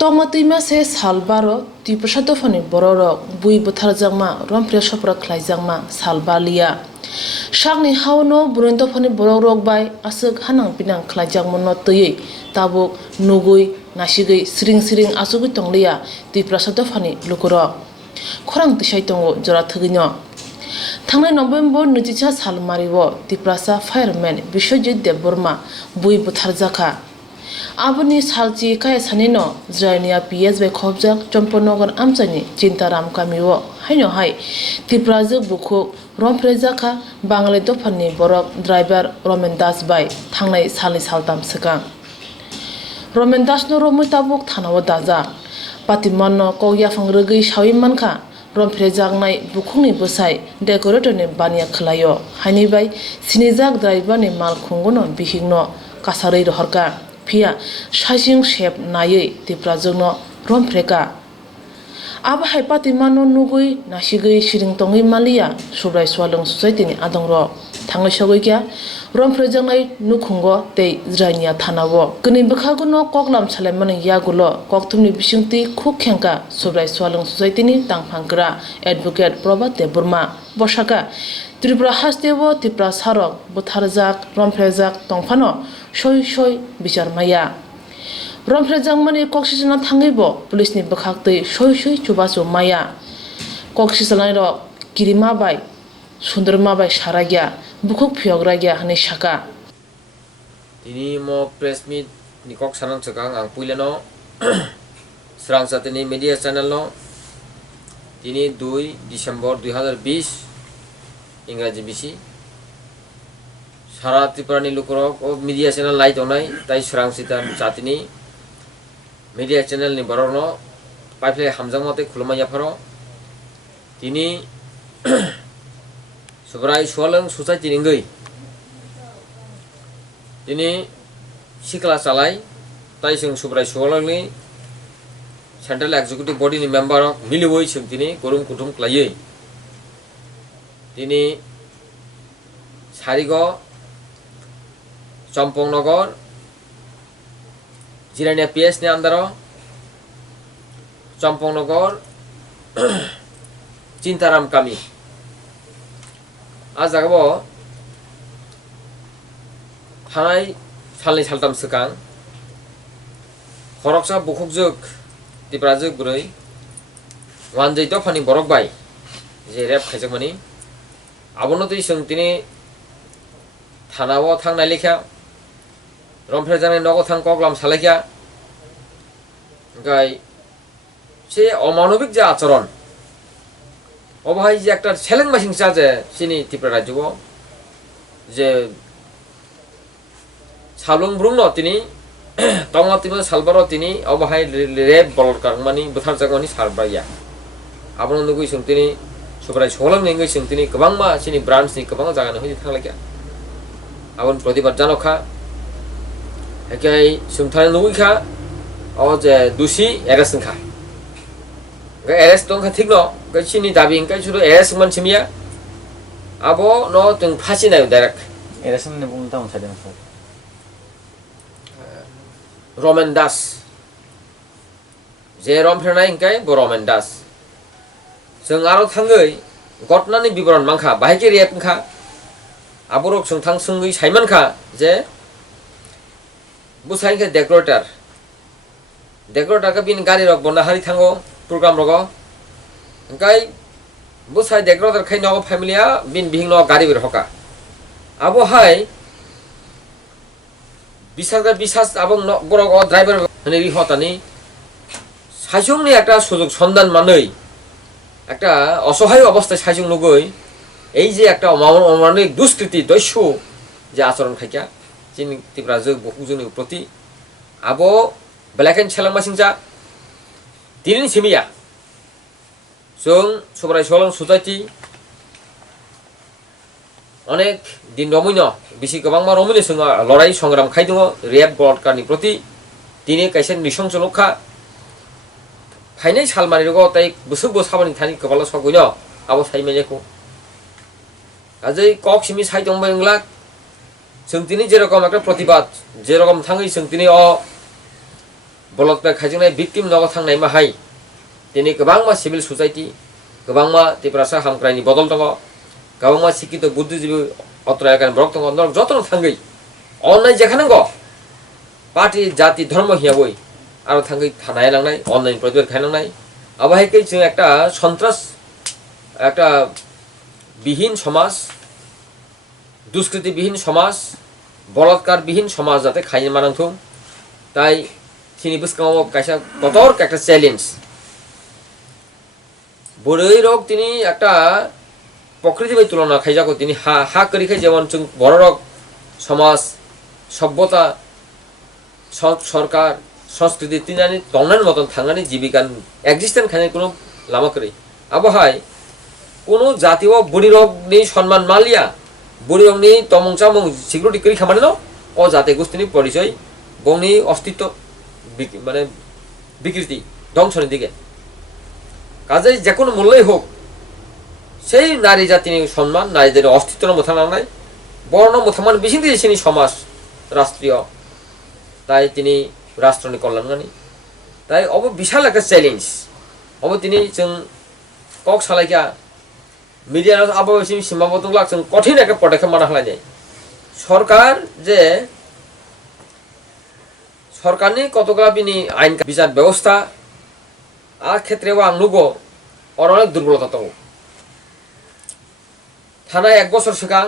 Tomatima se salbaro ti prashato fani bororo bui buthar jangma rompre shopra khlai jangma salbalia shangni hawno burento fani bororok bai asuk hanang pinang khlai jangmono tui tabuk nugui nasigui sring asugui tonglia ti prashato fani lukuro khorang tisai tongo jora thugino Thangnai November nujicha salmariwo ti prasa fireman Biswajit Debborma bui buthar jaka Aboni salchi kaya sanino Zrainia PS by Khobjak Chomponogon Amchani Chintaram Kamiwo Haino Hai Tiprajuk Buku Romprezaka Bangle Dopani Borok Driver Roman Das by Thangnai Sali Saltam Sekang Roman Das no Romutabuk Thanawa Daza Patimano Kogya Fangregi Shawimanka Romprejagnai Bukuni Busai Decorator ni Bania Klayo Hani by Sinizak Driver ni Mal Kungono Bihigno Kasari Rohorka Pia Shajing Shep Naye Tiprajono Rompreka Aba Hypatimano Nugui Nashigui Shiring Tongi Malia Subrai Swalong Society ni Adongro Tangashogia Romprejangai Nukungo Te Zrania Tanawo Kuni Bakaguno Koklam Salemani Yagulo Koktumni Bishunti Kukenka Subrai Swalong Society ni Tangpankra Advocate Proba Deburma Boshaka Tripura Hastewo Tipra Sarok Butharzak Romprezak Tongfano Shoi Bichar Maya Romprejangmani Koksisana Tangibo Police ni Bakakte Shoi Chubasu Maya Koksisanai Kirima Bai Sundarma Bai Sharagya Bukuk Pyogragya Hani Shaka Tini mo press meet ni kok sanang sekang ang puilano serang saat ini media channel no tini 2 Desember 2020 इंग्राजी BC सारा त्रिपुरानी लुकुरक ओ media channel light होनाय ताई सरang सिता जातिनि media channel नि बरनो पाइफले हामजां मते खुलमा याफारो तिनि Subray Solang society निंगै तिनि सिकला चालाय ताई जों सुब्राय सोलंगनि सेंट्रल एक्जिक्यूटिव बॉडी नि मेंबर मिलिवै जों तिनि गरुम कुटुम क्लायै তিনি সারিগ চম্পকনগর জিরানিয়া পিএস নি আন্দার চম্পকনগর চিন্তারাম কামি আজ জাগাব থানায় সালনি সালতাম সেকাং খরকসা বুকুকজুক তিপ্রাজুক বুरै ওয়ানজৈত ফানি বরক বাই যে rape খাইজাকমানি Abonotui sung tini thanawo thangnai lekha Romprejangni nogo thang koklam salekha gai se অমানবিক যে আচরণ অবহাই যে একটা ছেলেং মাসিংসা যে সিনি ত্রিপুরা রাজ্য যে সালুং ব্রুংনো তিনি তংমাতিম সালবারো তিনি অবহাই রেপ বলকার মানি বুথার জাগনি সারবাইয়া আবনন্দুই sung তিনি Subrai solang nengai sing tini kebangma sini branch ni kebang jangan hoji thanglekya abon prodibat janokha ekai sumthane nugui kha o je dusi arrest kha ga arrest tong kha thikno ga sini dabi kai suru arrest man simia abo no tung phasi nai direct arrest ne bung tang sadem sir Roman Das je Romphrenai kai bo Roman Das जों आरो थाङै गटनानि बिबरन मांखा बाहायके रेपखा आबरक जों थां सोंगै साइमानखा जे बुसाइके decorator का बिन गारि रक बना हारि थांगो प्रोग्राम रगो ओंखाय बुसाइ डेकोरेटर खाइ नगो फेमिलिया बिन बिहिं न गारि बिर हका आबो हाय बिसास आबं न बरक ड्राइभार हने रि हतानि साइसंनि একটা সুযোগ সন্ধান মানৈ একটা অসহায় অবস্থায় সাইজং লগই এই যে একটা অমানবিক দুষ্কৃতি দস্যু যে আচরণ খাইকা চিনি ত্রিপুরা যোগ বহুজনের প্রতি আবো ব্ল্যাক এন্ড ছেলাং মাসিংজা দিন সিমিয়া जों সবরাই সলং সোসাইটি অনেক দিন রমৈন বেশি গোবাংমা রমৈনে जों লড়াই সংগ্রাম খাইদङ রেপ বলকারनि প্রতি দিনে Kaisen নিশংস লক্ষা Hainai salmani rogo tai busuk bus habani thani kepala saguino abo saimejeko ajai kok simi sai tong bangla जों दिनै जेरকম একটা প্রতিবাদ যেরকম থাঙ্গই जों दिनै बलात्कार खायजोंनाय victim नग थांनाय माहाय दिनै गोबांमा civil society गोबांमा त्रिपुरासा हामक्रायनि बदल दङ गोबांमा शिक्षित बुद्धिजीबी अत्र एकान ब्रक दङ नर जतन थांगै अनलाइन जेखानांगौ पार्टी जाति धर्म हियाबই आरो थांगै थानाय लांनाय अनलाइन प्रतिबाद खायनांनाय आबाहायकै जों একটা সন্ত্রাস একটা বিহীন সমাজ দুষ্কৃতিবিহীন সমাজ বলাৎকারবিহীন সমাজ যাতে খাইয়ে মানাंथों তাই सिनि बुस्काङाव कायसा कठोर একটা চ্যালেঞ্জ বড়ই রোগ তিনি একটা প্রকৃতি বাই তুলনা খাইজাকো তিনি হা করিখাই যেমন जों বড় রোগ সমাজ সভ্যতা সরকার সংস্কৃতি তিনাनि তংনাनि মতন थांनानै জীবিকা এক্সিস্টেন্ট খানে কোনো লামা করে আবহায় কোনো জাতীয় বুড়ি রোগনি সম্মান মালিয়া বুড়ি রোগনি তমংচামং সিকিউরিটি করি খামানে ন ও জাতি গোষ্ঠীনি পরিচয় বংনি অস্তিত্ব মানে বিকৃতি ধ্বংসের দিকে কাজেই যে কোনো মূল্যই হোক সেই নারী জাতির সম্মান নারীদের অস্তিত্বের মোথানা নাই বর্ণ মোথামান বেশি দিয়েছেন সমাজ রাষ্ট্রীয় তাই তিনি রাষ্ট্রনি কল্যাণগানি তাই অব বিশাল একটা চ্যালেঞ্জ অব তিনি जों কক সালাইকা মিডিয়ার আবহাওয়া সীমাবদ্ধ লাগছেন কঠিন একটা পদক্ষেপ মানা হলাই যায় সরকার যে সরকারনি কতগুলা বিনি আইন বিচার ব্যবস্থা আর ক্ষেত্রেও আং নুগো অনেক দুর্বলতা দङ থানায় 1 বছর সিগাं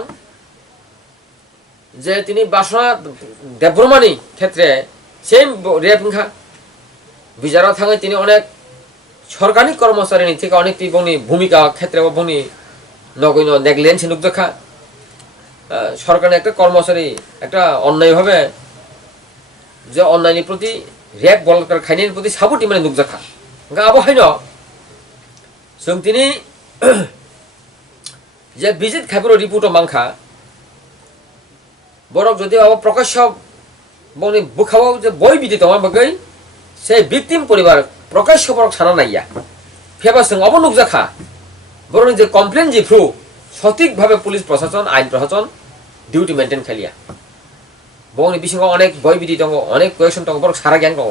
যে তিনি বাসনা দেবব্রহ্মানি ক্ষেত্রে সেম রেপংখা বিচারাव थाङै তিনি অনেক সরকারি কর্মচারীনি থেকে অনেক বংনি ভূমিকা ক্ষেত্রে বংনি নগৈন নেগলিজেন্স নুকজাখা সরকারি একটা কর্মচারী একটা অন্যায়ভাবে যে অন্যায়নি প্রতি রেপ বলাৎকার খাইনাयनि প্রতি সাপোর্टि মানে নুকজাखा गा आबहायनो जों दिनै যে বিজিত খাইপুর রিপোর্ট মাংখা বরক যদি আবার প্রকাশ্য বনি বুখাও যে বই বিদি দङ बगै সেই ভিকটিম পরিবার প্রকাশ্য বরক সানা নাইয়া ফেবা जों अबो नुकजाखा বরং যে কমপ্লেন জিফ্রু সঠিকভাবে পুলিশ প্রশাসন আইন প্রশাসন ডিউটি মেইনটেইন খালিয়া বংনি বিসঙ্গ অনেক বই বিদি দङ অনেক কোয়েশন দङ বরক সারা জ্ঞান দङ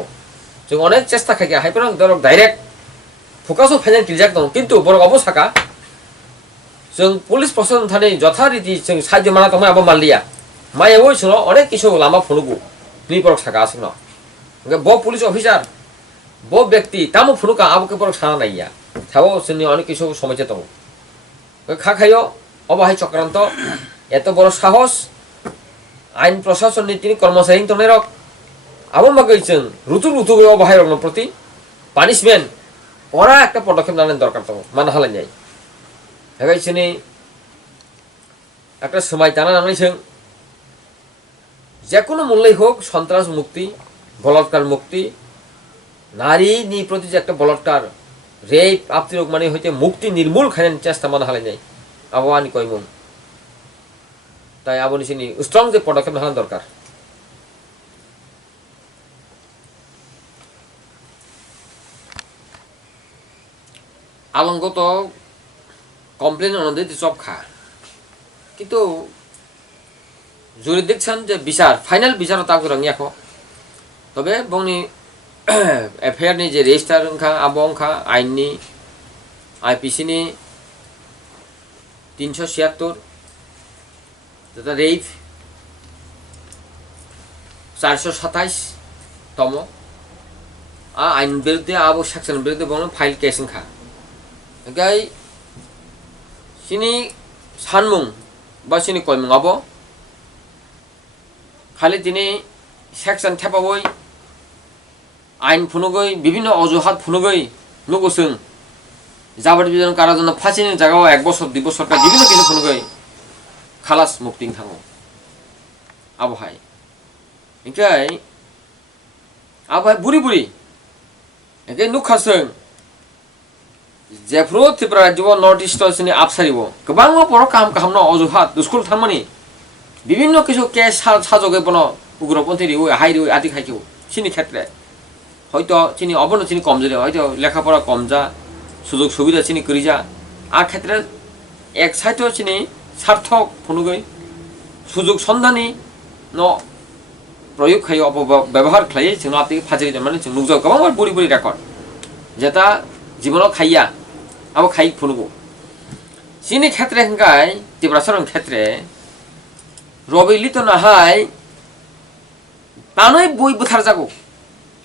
जों अनेक চেষ্টা খাইয়া হাইপরাং দরক ডাইরেক্ট ফোকাসও ফাইনাল ক্লিয়ার दङ কিন্তু বরক অবসাকা जों पुलिस प्रशासन थाने যথারীতি जों সাহায্য মানা দङ আবো মালিয়া মায়েও ছিল অনেক কিছু লামা ফনুগু নি বরক সাকা আসিন ব পুলিশ অফিসার ব ব্যক্তি তামো ফনুকা আবকে বরক সানা নাইয়া থাও जोंनि অনেক কিছু সমস্যা দङ খাখাইও অবহাই চক্রান্ত এত বড় সাহস আইন প্রশাসন নীতি কর্মচারী তনেরক আবম বাগৈছেন রুতু রুতু অবহাই রং প্রতি পানিশমেন্ট ওরা একটা পদক্ষেপ নেওয়ার দরকার দङ মানা হালাই যায় হেগাইছেনি একটা সময় টানা নামাইছেন যে কোনো মূল্যই হোক সন্ত্রাস মুক্তি বলাৎকার মুক্তি নারীনি প্রতি যে একটা বলাৎকার রেপ আপতিরোগ মানে হইতে মুক্তি নির্মূল খাইন চেষ্টা মানা হালাই যায় আবহানি কইমুন তাই আবনি সিনি স্ট্রং যে পদক্ষেপ নেওয়া দরকার আলঙ্গত কমপ্লেন অনুযায়ী সব খা কিন্তু জুরি দেখছেন যে বিচার ফাইনাল বিচারও তাকে রঙিয়াখো তবে বংনি এফআইআর নি যে রেজিস্টার ওংখা আবংখা আইননি আইপিসি নি 376 যেটা রেপ 427 তম আইন বিরুদ্ধে আবো সেকশন বিরুদ্ধে বংনি ফাইল কেস ওংখা গাই सिनी सानमुं बा सिनी कयमुं आबो खाली दिनै सेक्शन थेपावै आइन फुनुगै বিভিন্ন অজুহাত फुनुगै नुगोसों जाबाद बिजन काराजन फासिनि जागाव 1 বছর 2 বছর কা বিভিন্ন কিছু फुनुगै খালাস মুক্তি থাঙ্গো আবহাই ইনকাই আবহাই বুড়ি বুড়ি একে নুখাসों जेफ्रो त्रिपुरा राज्य नर्थ इस्ट सिनी आपसारिबो गोबां बर काम खालामनो अजुहात दुस्कुल थारमानि বিভিন্ন কিছু কেস সাজগে বন উগ্রপন্থী রিও হাই রিও আদি খাইকিও সিনি ক্ষেত্রে হয়তো চিনি অবনো চিনি কমজোরি হয়তো লেখাপড়া কম যা সুযোগ সুবিধা চিনি করি যা আর ক্ষেত্রে এক সাইডও চিনি সার্থক ফনুগৈ সুযোগ সন্ধানী ন प्रयोग खायो व्यवहार खायो जों आपनि फाजिरि माने जों नुजाव गोबां बुरि बुरि रेकर्ड जेता जीवनाव खाइया अब खाइ फुनुगो सिनि क्षेत्रे हंगाय तिब्रासरं क्षेत्रे रबि लितनाहाय तानै बय बुथार जागो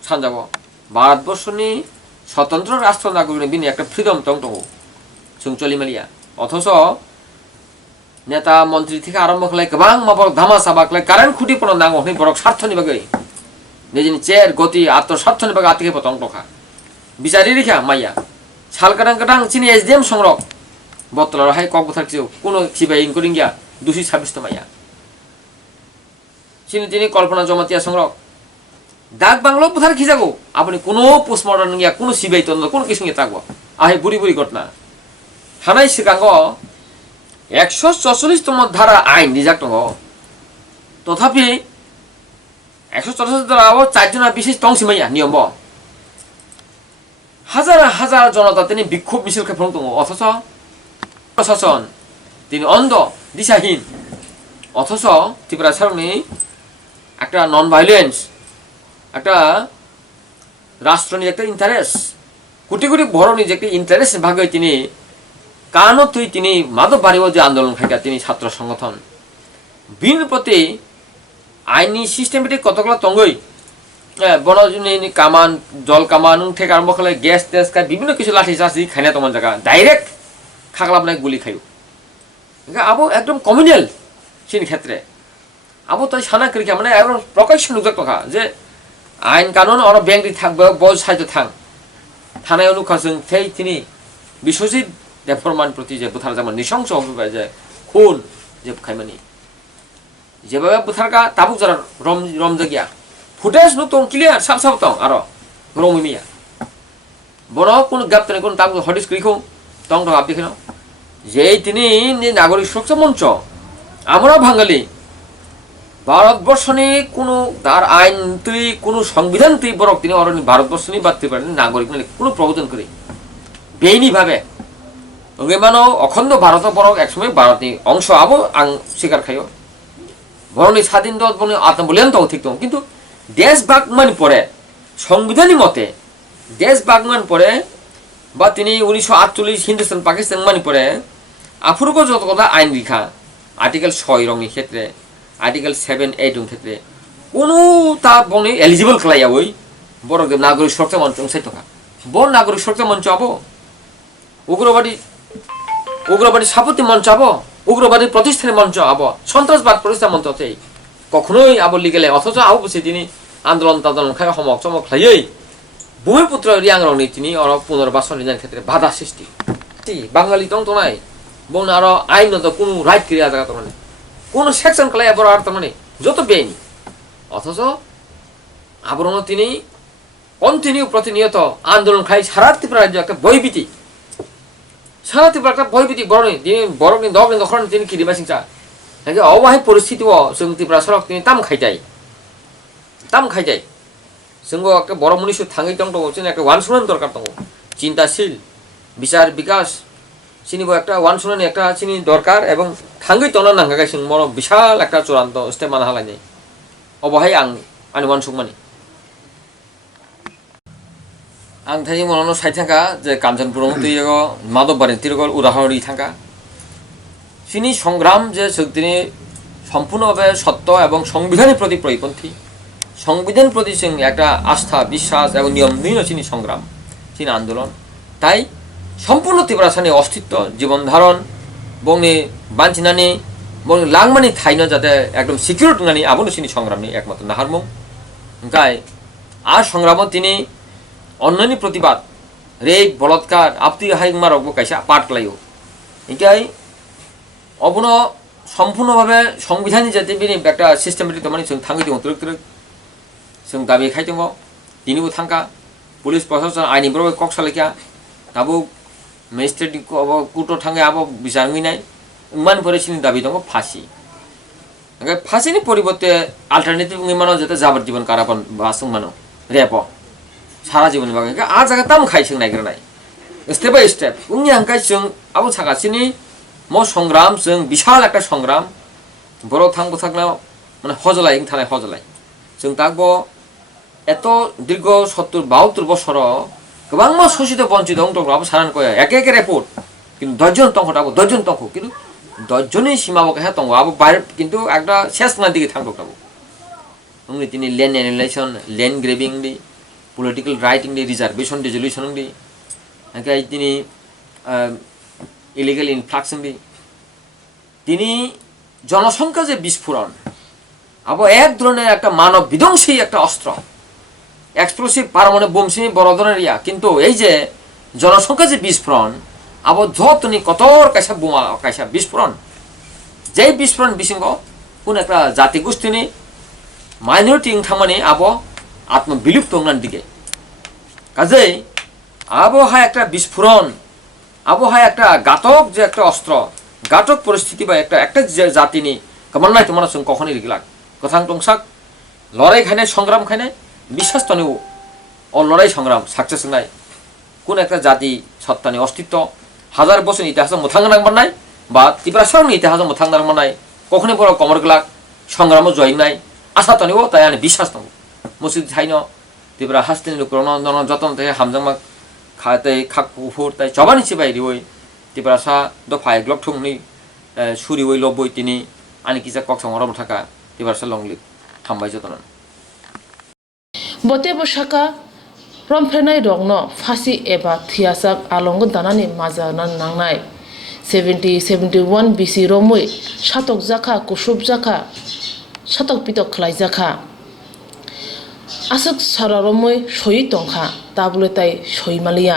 सानजागो भारतबर्षनि स्वतंत्र राष्ट्र नागरिकनि बिनि একটা फ्रीडम दं जों चलिमालिया अथच नेता मन्त्री থেকে आरम्भ खालाय गोबां माबार धामा साबा खालाय कारेन्ट खुटि पन नांगौ हनै बरक स्वार्थनि बागै निजिनि चेर गति आत्म स्वार्थनि बागै आतिके पतंग दखा बिचारि रेखा माइया साल गदां गदां चिनि एसडिएम संरक बतलार हाय कक बुथार किउ कोनो सिबाय इनकरिंगिया 226 त माइया चिनि तिनि कल्पना जमातिया संरक डाक बांगलो बुथार खिजागो आपनि कोनो पोस्टमर्टम निया कोनो सिबाय तन्द कोनो किसिंगे तागो आहाय बुरि बुरि घटना हानाय सिगांगो 144 तम धारा आइन निजाक दङ तथापि 144 धाराव चारजना विशेष तंसिमाया नियम ब हाजार हाजार जनता तिनि बिक्षोभ मिছিল खेफं दङ अथच प्रशासन तिनि अन्ध दिशाहीन अथच त्रिपुरा सरकारनि একটা নন ভায়োলেন্স একটা রাষ্ট্রনি একটা ইন্টারেস্ট কোটি কোটি বড়নি যে একটা ইন্টারেস্ট ভাগে তিনি কানো তুই তিনি মাদক বাড়িও যে আন্দোলন খাইটা তিনি ছাত্র সংগঠন বিন প্রতি আইনি সিস্টেমেটিক কতগুলো তঙ্গই বনজনী কামান জল কামান থেকে আরম্ভ করে গ্যাস টেস কা বিভিন্ন কিছু লাঠি চাষি খাইনা তোমার জায়গা ডাইরেক্ট খাগলাবনায় গুলি খাইও আবো একদম কমিউনাল সেই ক্ষেত্রে আবো তাই সানা করি মানে একদম প্রকাশ্য নুজাক কথা যে আইন কানুন আর ব্যাংকটি থাকবে বজ সাইতে থাং থানায় অনুখাসং সেই তিনি বিশ্বজিৎ দেববর্মান প্রতি যে বুথার যেমন নৃশংস অভিপ্রায় যে খুন যে খাইমানি যেভাবে বুথারকা তাবুক যারা রমজাগিয়া ফুটেজ নুক তং ক্লিয়ার সাব সাব তং আর রমিমিয়া বড় কোন গ্যাপতনে কোন তাবুক হডিস করিখো তং তো আপনি কেন যেই তিনি নাগরিক সুরক্ষা মঞ্চ আমরা বাঙালি ভারতবর্ষনি কোনো তার আইন তুই কোনো সংবিধান তুই বরক তিনি অরণি ভারতবর্ষনি বাড়তে পারেন নাগরিক মানে কোনো প্রবচন করে বেইনি ভাবে ওকে মানো অখণ্ড ভারত বরক একসময় ভারতনি অংশ আবো আং স্বীকার খাইও বরণি স্বাধীন দল বনে আত্মবলিয়ান তো ঠিক তো কিন্তু দেশ বাগমান পরে সংবিধানী মতে দেশ বাগমান পরে বা তিনি 1948 হিন্দুস্তান পাকিস্তান মানে পরে আফ্রিকা যত কথা আইন লিখা আর্টিকেল 6 রঙের ক্ষেত্রে आर्टिकल 7-8 क्षेत्र कोनो ता बने एलिजिबल खलाया ओइ बरो नागरिक सुरक्षा मंच अंसाइ तका बन नागरिक सुरक्षा मंच आबो उग्रवादी सापत्ति मंच आबो उग्रवादी प्रतिष्ठान मंच आबो सन्त्रासबाद प्रतिष्ठान मंच चाहिँ कखनोই आबो लिगेले अथच आबो बसे दिनी आन्दोलन तान्दोलन खाय हमक चमक खायै भूमिपुत्र रियांगरनि तिनी अर पुनर्बासन निजान क्षेत्र बाधा सृष्टि बांगाली दं तनाय बन आरो आइन न त कोनो राइट क्रिया जागा तमाने কোনো সেকশন কলাই বড় আর মানে যত বেনি অথচ আবরণ তিনি কন্টিনিউ প্রতিনিয়ত আন্দোলন খাই সারা ত্রিপুরা রাজ্য একটা বৈবিতি সারা ত্রিপুরা একটা বৈবিতি বড় তিনি বড় কিন্তু দগনি দখল তিনি কি দিবাসিং চা নাকি অবাহি পরিস্থিতিও जों ত্রিপুরা সরক তিনি তাম খাইতাই जोंगो একটা বড় মনীষ থাঙ্গি দং দङ চিন একটা ওয়ান শুনান দরকার দङ চিন্তাশীল বিচার বিকাশ চিনিব একটা ওয়ান শুনানি একটা চিনি দরকার এবং থাঙ্গি তনা নাঙ্গাগাই সিং মর বিশাল একটা চূড়ান্ত স্টেপ মানা হালাই নাই অবহাই আনি ওয়ান সুকমানি आं थाइ मननो साइथांगा जे कामचनपुरम तुइगो माधवबारि तिरगल उदाहरणी थांगा सिनि संग्राम जे शक्तिनि सम्पूर्णभावे सत्य एवं संविधाननि प्रति परिपन्थी संविधान प्रति जों একটা आस्था विश्वास एवं नियम निनो सिनि संग्राम सिनि आन्दोलन ताई सम्पूर्ण त्रिपुरासानि अस्तित्व जीवन धारण बंनि बान्चिनानि बंनि लांगमानि थाइनो जाते एकदम सिकिउर नङानि आबोनो सिनि संग्रामनि एकमात्र नाहारमुं ओंखाय आ संग्रामाव तिनि अन्यनि प्रतिबाद रेप बलात्कार आपत्ति हाइमारकबो कायसा पाठ लायो ओंखाय अबनो सम्पूर्णभावे संविधाननि जाते बिनि একটা सिस्टेमेटिक तमानि जों थांगि दङ तुरक जों दाबि खाइदङ दिनिबो थांगा पुलिस प्रशासन आइनि बरो कक सालायखा दाबो मेजिस्ट्रेट कुटो थांगे आबो बिचारङिनाय मान परिसिनि दाबि दङ फासि ओंखाय फासिनि परिबर्ते अल्टारनेटिभ मानो जाते जाबार जीवन काराबन बासुं मानो रेप सारा जीवन बागै आ जागा ताम खाइसों नागिरनाय स्टेप बाय स्टेप उनि हांखाय जों आबो सागासिनि म संग्राम जों बिशाल একটা संग्राम बर थांबो थांना माने हजलाय थानाय हजलाय जों दागो एत दीर्घ 70-72 বছর गोबां शोषित बंचित अंगटोग्राबो सारान कया एके एके रिपोर्ट किन्तु 10 जन तंख दाबो 10 जन तंख किन्तु 10 जनई सीमाबो कहा तंग आबो बाहिर किन्तु एकटा शेष ना दिके थांगटोग्राबो उंनि तिनि लैंड एनालाइजेशन लैंड ग्रेबिंग दि पलिटिकल राइटिंग दि रिजर्वेशन डिजोल्यूशन दि एके तिनि इलिगल इनफ्लक्स दि तिनि जनसंख्या जे विस्फोरण अब एक धरনের একটা মানব বিধ্বংসী একটা অস্ত্র এক্সপ্লোসিভ পারমাণবিক বোম সিনি বড় ধরনের ইয়া কিন্তু এই যে জনসংখ্যা যে বিস্ফোরণ আবো যতনি কতর কাইসা বোমা কাইসা বিস্ফোরণ যেই বিস্ফোরণ বিসঙ্গ কোন একটা জাতিগোষ্ঠীনি মাইনরিটি থামানি আবো আত্মবিলুপ্ত হওয়ার দিকে কাজেই আবহাওয়া একটা বিস্ফোরণ আবহাওয়া একটা ঘাতক যে একটা অস্ত্র ঘাতক পরিস্থিতি বা একটা জাতিনি কেমন নাই তোমার সঙ্গে কখনই রিগলাক কথাং টংসাক লড়াই খাইনাই সংগ্রাম খাইনাই বিশ্বাস তনিও ও লড়াই সংগ্রাম সাকসেস নাই কোন একটা জাতি সত্তানি অস্তিত্ব হাজার বছর ইতিহাসে মোথাং নাংবার নাই বা ত্রিপুরা ইতিহাসে মোথাং নাংবার নাই কখনই বড় কমর গলাক সংগ্রামও জয় নাই আশা তনিও তাই আনি বিশ্বাস নব মসজিদ ছাইন ত্রিপুরা হাস্তিনি ক্রনন্দন যতন থেকে হামজামা খাতে খাক পুফুর তাই জবানি চিবাই ওই ত্রিপুরা সা দফায় গ্লক ঠুংনি সুরি ওই লব্বই তিনি আনি কিসা কক সংগ্রাম থাকা ত্রিপুরা সা লংলিপ থামবাই যতন বতে বসাকা রমফ্রেনাই রংনো ফাঁসি এবা থিয়াসাক আলঙ্গ দানানি মাজানা নাংনাই 70-71 বিসি রমই সাতক জাখা কুসুব জাখা সাতক পিতক খালাই জাখা আসক সারা রমই সই টংখা তাবলে তাই সই মালিয়া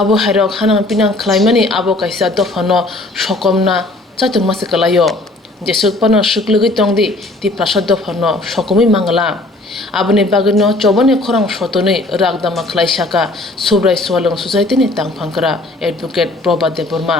আবো হাইরক হানাং পিনাং খালাইমানি আবো কাইসা দফানো সকমনা চাইতং মাসে কালাयो जेसुक पनो सुकलुगै तंगदि ति प्रासाद दफानो सकमै मांगला आबनि बागनो चबने खरं सतनै रागदामा खलाइसाका सुब्राय सवालं सोसाइटिनि तांफांकरा एडभोकेट प्रभात देबर्मा